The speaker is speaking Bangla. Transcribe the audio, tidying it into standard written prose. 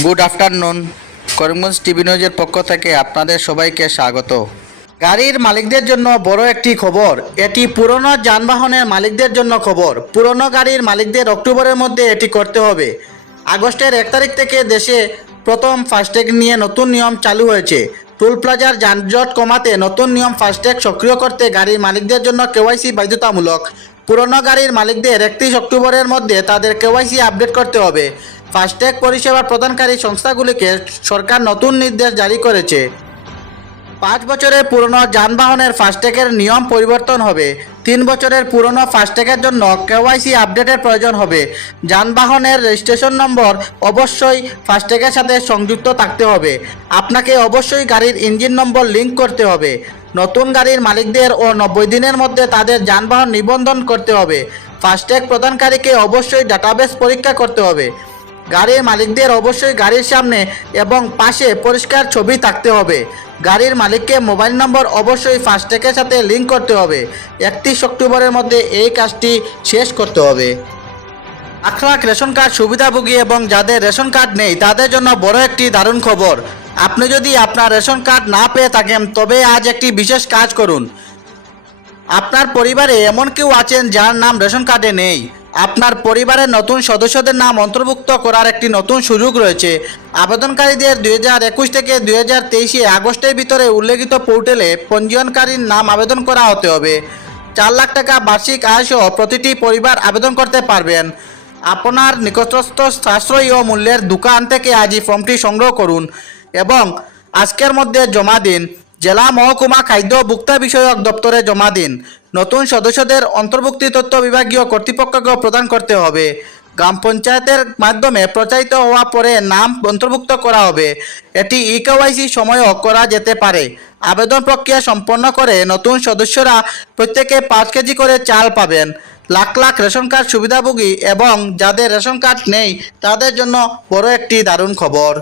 Good afternoon. করিমগঞ্জ টিভি নিউজের পক্ষ থেকে আপনাদের সবাইকে স্বাগত। গাড়ির মালিকদের জন্য বড় একটি খবর। এটি পুরনো যানবাহনের মালিকদের জন্য খবর। পুরনো গাড়ির মালিকদের অক্টোবরের মধ্যে এটি করতে হবে। আগস্টের 1 তারিখ থেকে দেশে প্রথম ফাস্ট্যাগ নিয়ে নতুন নিয়ম চালু হয়েছে। টোল প্লাজার যানজট কমাতে নতুন নিয়ম ফাস্ট্যাগ সক্রিয় করতে গাড়ির মালিকদের জন্য কেওয়াইসি বাধ্যতামূলক। পুরনো গাড়ির মালিকদের 31 অক্টোবরের মধ্যে তাদের কেওয়াইসি আপডেট করতে হবে। ফাস্ট্যাগ পরিষেবা প্রদানকারী সংস্থাগুলিকে সরকার নতুন নির্দেশ জারি করেছে। 5 বছরের পুরনো যানবাহনের ফাস্ট্যাগের নিয়ম পরিবর্তন হবে। 3 বছরের পুরনো ফাস্ট্যাগের জন্য কেওয়াইসি আপডেটের প্রয়োজন হবে। যানবাহনের রেজিস্ট্রেশন নম্বর অবশ্যই ফাস্ট্যাগের সাথে সংযুক্ত থাকতে হবে। আপনাকে অবশ্যই গাড়ির ইঞ্জিন নম্বর লিঙ্ক করতে হবে। নতুন গাড়ির মালিকদের ও 90 দিনের মধ্যে তাদের যানবাহন নিবন্ধন করতে হবে। ফাস্ট্যাগ প্রদানকারীকে অবশ্যই ডাটাবেস পরীক্ষা করতে হবে। গাড়ির মালিকদের অবশ্যই গাড়ির সামনে এবং পাশে পরিষ্কার ছবি থাকতে হবে। গাড়ির মালিককে মোবাইল নম্বর অবশ্যই ফাস্ট্যাগের সাথে লিঙ্ক করতে হবে। 31 অক্টোবরের মধ্যে এই কাজটি শেষ করতে হবে। 1 লাখ রেশন কার্ড সুবিধাভোগী এবং যাদের রেশন কার্ড নেই তাদের জন্য বড় একটি দারুণ খবর। আপনি যদি আপনার রেশন কার্ড না পেয়ে থাকেন তবে আজ একটি বিশেষ কাজ করুন। আপনার পরিবারে এমন কেউ আছেন যার নাম রেশন কার্ডে নেই। আপনার পরিবারের নতুন সদস্যদের নাম অন্তর্ভুক্ত করার একটি নতুন সুযোগ রয়েছে। আবেদনকারীদের 2021 থেকে 2023 আগস্টের ভিতরে উল্লেখিত পোর্টালে পঞ্জীয়নকারীর নাম আবেদন করা হতে হবে। 4 লাখ টাকা বার্ষিক আয়সহ প্রতিটি পরিবার আবেদন করতে পারবেন। আপনার নিকটস্থ সাশ্রয়ী ও মূল্যের দোকান থেকে আজই ফর্মটি সংগ্রহ করুন এবং আজকের মধ্যে জমা দিন। জেলা মহকুমা খাদ্য ভোক্তা বিষয়ক দপ্তরে জমা দিন। নতুন সদস্যদের অন্তর্ভুক্তি তথ্য বিভাগীয় কর্তৃপক্ষকে প্রদান করতে হবে। গ্রাম পঞ্চায়েতের মাধ্যমে প্রচারিত হওয়া পরে নাম অন্তর্ভুক্ত করা হবে। এটি ইকেওয়াইসি সময়ও করা যেতে পারে। আবেদন প্রক্রিয়া সম্পন্ন করে নতুন সদস্যরা প্রত্যেকে 5 কেজি করে চাল পাবেন। লাখ লাখ রেশন কার্ড সুবিধাভোগী এবং যাদের রেশন কার্ড নেই তাদের জন্য বড় একটি দারুণ খবর।